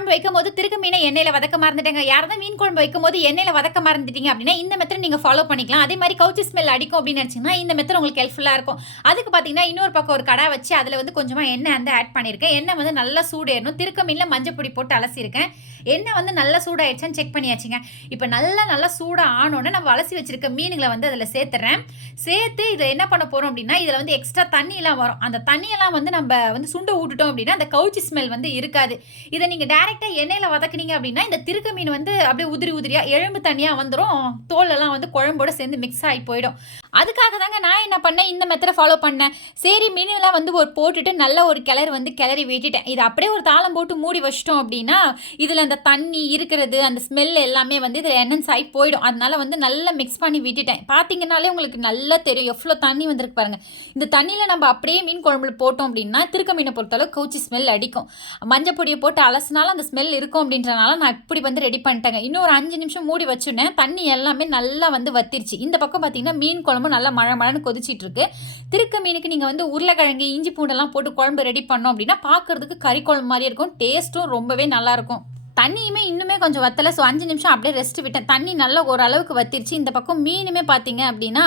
குழம்பு வைக்கும்போது திருக்க மீனை எண்ணெயில வதக்க மறந்துட்டேங்க. யாராவது மீன் குழம்பு வைக்கும்போது எண்ணெயில வதக்க மறந்துட்டீங்க அப்படின்னா இந்த மெத்தட் நீங்க ஃபாலோ பண்ணிக்கலாம். அதே மாதிரி கவுச்சி ஸ்மெல் அடிக்கும் அப்படின்னு நினைச்சீங்கன்னா இந்த மெத்தட் உங்களுக்கு ஹெல்ப்ஃபுல்லா இருக்கும். அதுக்கு பார்த்தீங்கன்னா இன்னொரு பக்கம் ஒரு கடா வச்சு அதில் வந்து கொஞ்சமா எண்ணெய் வந்து ஆட் பண்ணியிருக்கேன். எண்ணெய் வந்து நல்லா சூடேறணும். திருக்க மீன்ல மஞ்சள் பொடி போட்டு அலசியிருக்கேன். எண்ணெய் வந்து நல்லா சூடாயிடுச்சான்னு செக் பண்ணியாச்சுங்க. இப்போ நல்லா சூடா ஆனோடனே நம்ம அலசி வச்சிருக்க மீனுங்களை வந்து அதில் சேர்த்துறேன். சேர்த்து இதில் என்ன பண்ண போறோம் அப்படின்னா இதில் வந்து எக்ஸ்ட்ரா தண்ணியெல்லாம் வரும். அந்த தண்ணியெல்லாம் வந்து நம்ம வந்து சுண்ட விட்டுட்டோம் அப்படின்னா அந்த கவுச்சி ஸ்மெல் வந்து இருக்காது. இதை நீங்க டைரக்டா எண்ணெயில வதக்குனீங்க அப்படின்னா இந்த திருக்க மீன் வந்து அப்படியே உதிரி உதிரியா எலும்பு தனியா வந்துடும். தோல் எல்லாம் வந்து குழம்போட சேர்ந்து மிக்ஸ் ஆகி போயிடும். அதுக்காக தாங்க நான் என்ன பண்ணேன், இந்த மெத்தடை ஃபாலோ பண்ணேன். சரி மீனெல்லாம் வந்து ஒரு போட்டுட்டு நல்ல ஒரு கிளறு வந்து கிளறி விட்டுட்டேன். இது அப்படியே ஒரு தாளம் போட்டு மூடி வச்சிட்டோம் அப்படின்னா இதில் அந்த தண்ணி இருக்கிறது அந்த ஸ்மெல் எல்லாமே வந்து இதில் என்ஹான்ஸ் ஆகி போயிடும். அதனால வந்து நல்லா மிக்ஸ் பண்ணி விட்டுட்டேன். பார்த்தீங்கன்னாலே உங்களுக்கு நல்லா தெரியும் எவ்வளோ தண்ணி வந்திருக்கு பாருங்க. இந்த தண்ணியில் நம்ம அப்படியே மீன் குழம்புல போட்டோம் அப்படின்னா திருக்க மீனை பொறுத்தளவு கவுச்சி ஸ்மெல் அடிக்கும். மஞ்சள் பொடியை போட்டு அலசினாலும் அந்த ஸ்மெல் இருக்கும் அப்படின்றனால நான் இப்படி வந்து ரெடி பண்ணிட்டேங்க. இன்னும் ஒரு 5 நிமிஷம் மூடி வச்சுனேன். தண்ணி எல்லாமே நல்லா வந்து வத்திருச்சு. இந்த பக்கம் பார்த்தீங்கன்னா மீன் குழம்பு நல்லா மழன்னு கொதிச்சிட்டு இருக்கு. திருக்க மீனுக்கு நீங்கள் வந்து உருளைக்கிழங்கு இஞ்சி பூண்டெல்லாம் போட்டு குழம்பு ரெடி பண்ணோம் அப்படின்னா பார்க்கறதுக்கு கறி குழம்பு மாதிரி இருக்கும். டேஸ்ட்டும் ரொம்பவே நல்லா இருக்கும். தண்ணியுமே இன்னுமே கொஞ்சம் வத்தலை. ஸோ 5 நிமிஷம் அப்படியே ரெஸ்ட் விட்டேன். தண்ணி நல்லா ஓரளவுக்கு வத்திருச்சு. இந்த பக்கம் மீனுமே பார்த்தீங்க அப்படின்னா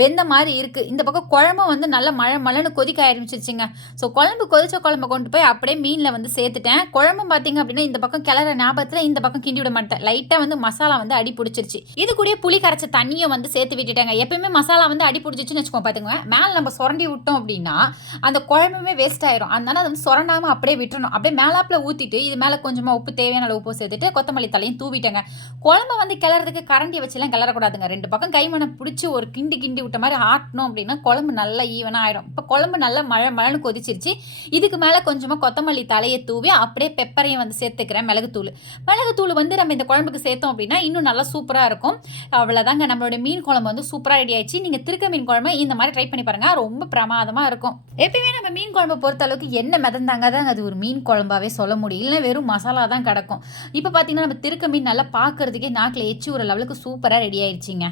வெந்த மாதிரி இருக்குது. இந்த பக்கம் குழம்பும் வந்து நல்லா மழன்னு கொதிக்க ஆரம்பிச்சிருச்சுங்க. ஸோ குழம்பு கொதிச்ச குழம்பு கொண்டு போய் அப்படியே மீனில் வந்து சேர்த்துட்டேன். குழம்பும் பார்த்தீங்க அப்படின்னா இந்த பக்கம் கிளற ஞாபகத்தில் இந்த பக்கம் கிண்டி விட மாட்டேன். லைட்டாக வந்து மசாலா வந்து அடி பிடிச்சிருச்சு. இது கூட புளி கரைச்ச தண்ணியும் வந்து சேர்த்து விட்டுட்டாங்க. எப்பயுமே மசாலா வந்து அடி பிடிச்சிச்சுன்னு வச்சுக்கோங்க. பார்த்துங்க மேலே நம்ம சுரண்டி விட்டோம் அப்படின்னா அந்த குழம்புமே வேஸ்ட் ஆயிரும். அதனால அதை வந்து சுரண்டாமல் அப்படியே விட்டுறணும். அப்படியே மேலாப்பில் ஊற்றிட்டு இது மேலே கொஞ்சமாக உப்பு தேவையான உப்பு சேர்த்துட்டு கொத்தமல்லி தலையும் தூவிட்டேங்க. குழம்பு வந்து கிளறதுக்கு கரண்டி வச்சுலாம் கிளறக்கூடாதுங்க. 2 பக்கம் கைமணை பிடிச்சி ஒரு கிண்டி விட்ட மாதிரி ஆட்டணும் அப்படின்னா குழம்பு நல்லா ஈவனாக ஆயிடும். இப்போ குழம்பு நல்லா மழன்னு கொதிச்சிருச்சு. இதுக்கு மேலே கொஞ்சமாக கொத்தமல்லி தலையை தூவி அப்படியே பெப்பரையும் வந்து சேர்த்துக்கிறேன். மிளகுத்தூள் வந்து நம்ம இந்த குழம்புக்கு சேர்த்தோம் அப்படின்னா இன்னும் நல்லா சூப்பராக இருக்கும். அவ்வளோதாங்க நம்மளோட மீன் குழம்பு வந்து சூப்பராக ரெடி ஆயிடுச்சு. நீங்கள் திருக்க மீன் குழம்பு இந்த மாதிரி ட்ரை பண்ணி பாருங்க. ரொம்ப பிரமாதமாக இருக்கும். எப்பயுமே நம்ம மீன் குழம்பு பொறுத்த அளவுக்கு என்ன மிதந்தாங்க தான் அது ஒரு மீன் குழம்பாவே சொல்ல முடியும். இல்லை வெறும் மசாலா தான் கிடக்கும். இப்போ பார்த்தீங்கன்னா நம்ம திருக்க மீன் நல்லா பார்க்கறதுக்கே நாக்கில் எச்சி ஒரு லெவலுக்கு சூப்பராக ரெடி ஆயிடுச்சிங்க.